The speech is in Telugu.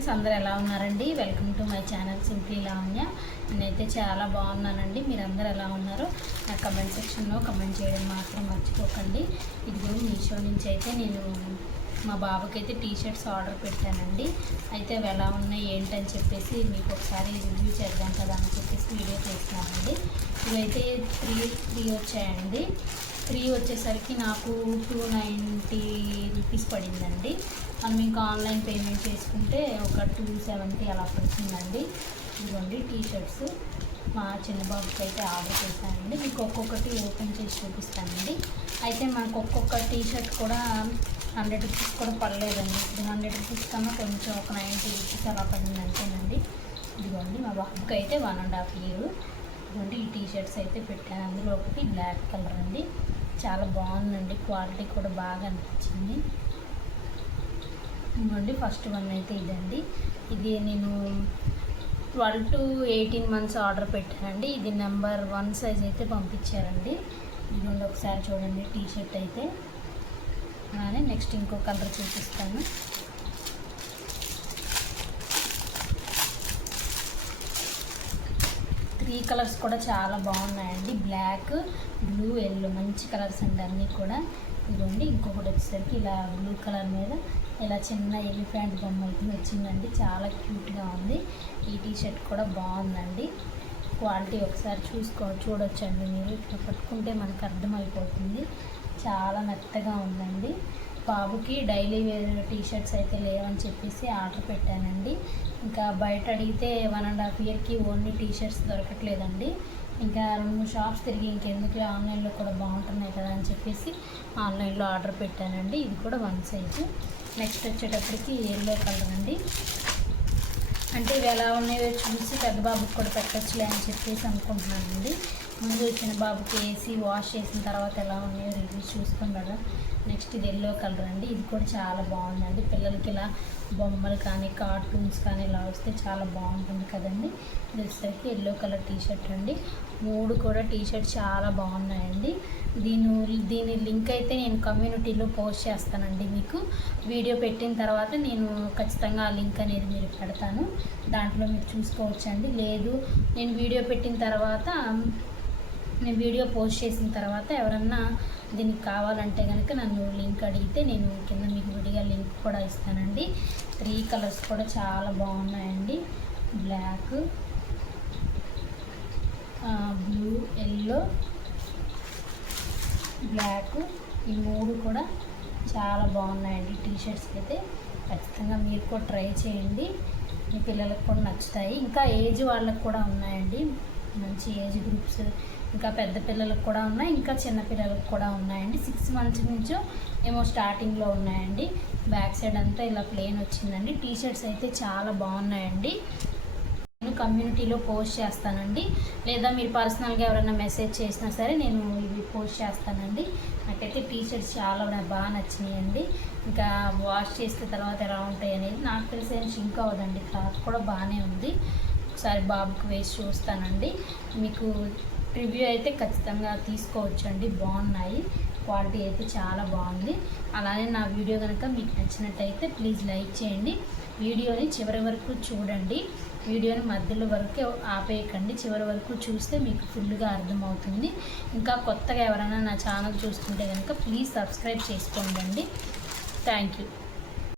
ఫ్రెండ్స్, అందరూ ఎలా ఉన్నారండి? Welcome to my channel simply Lavanya. నేనైతే చాలా బాగున్నానండి. మీరు అందరూ ఎలా ఉన్నారో నా కమెంట్ సెక్షన్లో కమెంట్ చేయడం మాత్రం మర్చిపోకండి. ఇదిగో మీషో నుంచి అయితే నేను మా బాబుకి అయితే టీషర్ట్స్ ఆర్డర్ పెట్టానండి. అయితే అవి ఎలా ఉన్నాయి ఏంటని చెప్పేసి మీకు ఒకసారి రివ్యూ చేద్దాం కదా అని చెప్పేసి వీడియో చేస్తున్నానండి. ఇవైతే త్రీ వచ్చాయండి. 3 వచ్చేసరికి నాకు 290 రూపీస్ పడిందండి. మనం ఇంకా ఆన్లైన్ పేమెంట్ చేసుకుంటే ఒక 270 అలా పడుతుందండి. ఇదిగోండి టీషర్ట్స్ మా చిన్న బాబుకి అయితే ఆర్డర్ చేశానండి. మీకు ఒక్కొక్కటి ఓపెన్ చేసి చూపిస్తానండి. అయితే మనకు ఒక్కొక్క టీషర్ట్ కూడా 100 రూపీస్ కూడా పడలేదండి. 100 రూపీస్ కన్నా కొంచెం ఒక 90 రూపీస్ అలా పడింది అంతేనండి. ఇదిగోండి మా బాబుకి అయితే 1.5 year. ఇదిగోండి ఈ టీషర్ట్స్ అయితే పెట్టాను. అందులో ఒకటి బ్లాక్ కలర్ అండి. చాలా బాగుందండి, క్వాలిటీ కూడా బాగా అనిపించింది. ఇదిగోండి ఫస్ట్ వన్ అయితే ఇదండి. ఇది నేను 12 to 18 months ఆర్డర్ పెట్టానండి. ఇది నెంబర్ 1 సైజ్ అయితే పంపించారండి. ఇదిగోండి ఒకసారి చూడండి టీషర్ట్ అయితే. అలానే నెక్స్ట్ ఇంకో కలర్ చూపిస్తాను. ఈ కలర్స్ కూడా చాలా బాగున్నాయండి. బ్లాక్, బ్లూ, ఎల్లో మంచి కలర్స్ అండి అన్నీ కూడా. ఇదిగోండి ఇంకొకటి వచ్చేసరికి ఇలా బ్లూ కలర్ మీద ఇలా చిన్న ఎలిఫెంట్ బొమ్మ అయితే వచ్చిందండి. చాలా క్యూట్గా ఉంది. ఈ టీషర్ట్ కూడా బాగుందండి. క్వాలిటీ ఒకసారి చూడొచ్చండి. మీరు ఇట్లా పట్టుకుంటే మనకు అర్థమైపోతుంది. చాలా మెత్తగా ఉందండి. బాబుకి డైలీ వేర్ టీషర్ట్స్ అయితే లేవని చెప్పేసి ఆర్డర్ పెట్టానండి. ఇంకా బయట అడిగితే 1.5 yearకి ఓన్లీ టీషర్ట్స్ దొరకట్లేదండి. ఇంకా 2 షాప్స్ తిరిగి ఇంకెందుకు ఆన్లైన్లో కూడా బాగుంటున్నాయి కదా అని చెప్పేసి ఆన్లైన్లో ఆర్డర్ పెట్టానండి. ఇది కూడా 1 సైజు. నెక్స్ట్ వచ్చేటప్పటికి ఎల్లో కలర్ అండి. అంటే ఇవి ఎలా ఉన్నాయో చూసి పెద్ద బాబుకి కూడా పెట్టచ్చులే అని చెప్పేసి అనుకుంటున్నానండి. ముందు చిన్న బాబుకి వేసి వాష్ చేసిన తర్వాత ఎలా ఉన్నాయో రివ్యూ చూసుకుని కదా. నెక్స్ట్ ఇది ఎల్లో కలర్ అండి. ఇది కూడా చాలా బాగుందండి. పిల్లలకి ఇలా బొమ్మలు కానీ కార్టూన్స్ కానీ ఇలా వస్తే చాలా బాగుంటుంది కదండి. ఇది వచ్చేసరికి ఎల్లో కలర్ టీషర్ట్ అండి. 3 కూడా టీషర్ట్ చాలా బాగున్నాయండి. దీని లింక్ అయితే నేను కమ్యూనిటీలో పోస్ట్ చేస్తానండి. మీకు వీడియో పెట్టిన తర్వాత నేను ఖచ్చితంగా ఆ లింక్ అనేది మీరు పెడతాను. దాంట్లో మీరు చూసుకోవచ్చండి. లేదు నేను వీడియో పెట్టిన తర్వాత నేను వీడియో పోస్ట్ చేసిన తర్వాత ఎవరన్నా దీనికి కావాలంటే కనుక నన్ను లింక్ అడిగితే నేను కింద మీకు విడిగా లింక్ కూడా ఇస్తానండి. 3 కలర్స్ కూడా చాలా బాగున్నాయండి. బ్లాక్, బ్లూ, ఎల్లో, బ్లాక్, ఈ 3 కూడా చాలా బాగున్నాయండి. టీషర్ట్స్ అయితే ఖచ్చితంగా మీరు కూడా ట్రై చేయండి. మీ పిల్లలకు కూడా నచ్చుతాయి. ఇంకా ఏజ్ వాళ్ళకు కూడా ఉన్నాయండి. మంచి ఏజ్ గ్రూప్స్, ఇంకా పెద్ద పిల్లలకు కూడా ఉన్నాయి, ఇంకా చిన్న పిల్లలకు కూడా ఉన్నాయండి. 6 months నుంచో ఏమో స్టార్టింగ్లో ఉన్నాయండి. బ్యాక్ సైడ్ అంతా ఇలా ప్లెయిన్ వచ్చిందండి. టీషర్ట్స్ అయితే చాలా బాగున్నాయండి. నేను కమ్యూనిటీలో పోస్ట్ చేస్తానండి. లేదా మీరు పర్సనల్గా ఎవరైనా మెసేజ్ చేసినా సరే నేను ఇవి పోస్ట్ చేస్తానండి. నాకైతే టీషర్ట్స్ చాలా బాగా నచ్చినాయండి. ఇంకా వాష్ చేసిన తర్వాత ఎలా ఉంటాయి అనేది నాకు తెలిసి షింక్ అవ్వదండి. క్లాత్ కూడా బాగానే ఉంది. ఒకసారి బాబుకి వేసి చూస్తానండి. మీకు రివ్యూ అయితే ఖచ్చితంగా తీసుకోవచ్చండి. బాగున్నాయి, క్వాలిటీ అయితే చాలా బాగుంది. అలానే నా వీడియో కనుక మీకు నచ్చినట్టయితే ప్లీజ్ లైక్ చేయండి. వీడియోని చివరి వరకు చూడండి. వీడియోని మధ్యలో వరకు ఆపేయకండి. చివరి వరకు చూస్తే మీకు ఫుల్గా అర్థమవుతుంది. ఇంకా కొత్తగా ఎవరైనా నా ఛానల్ చూస్తుంటే కనుక ప్లీజ్ సబ్స్క్రైబ్ చేసుకోండి. Thank you.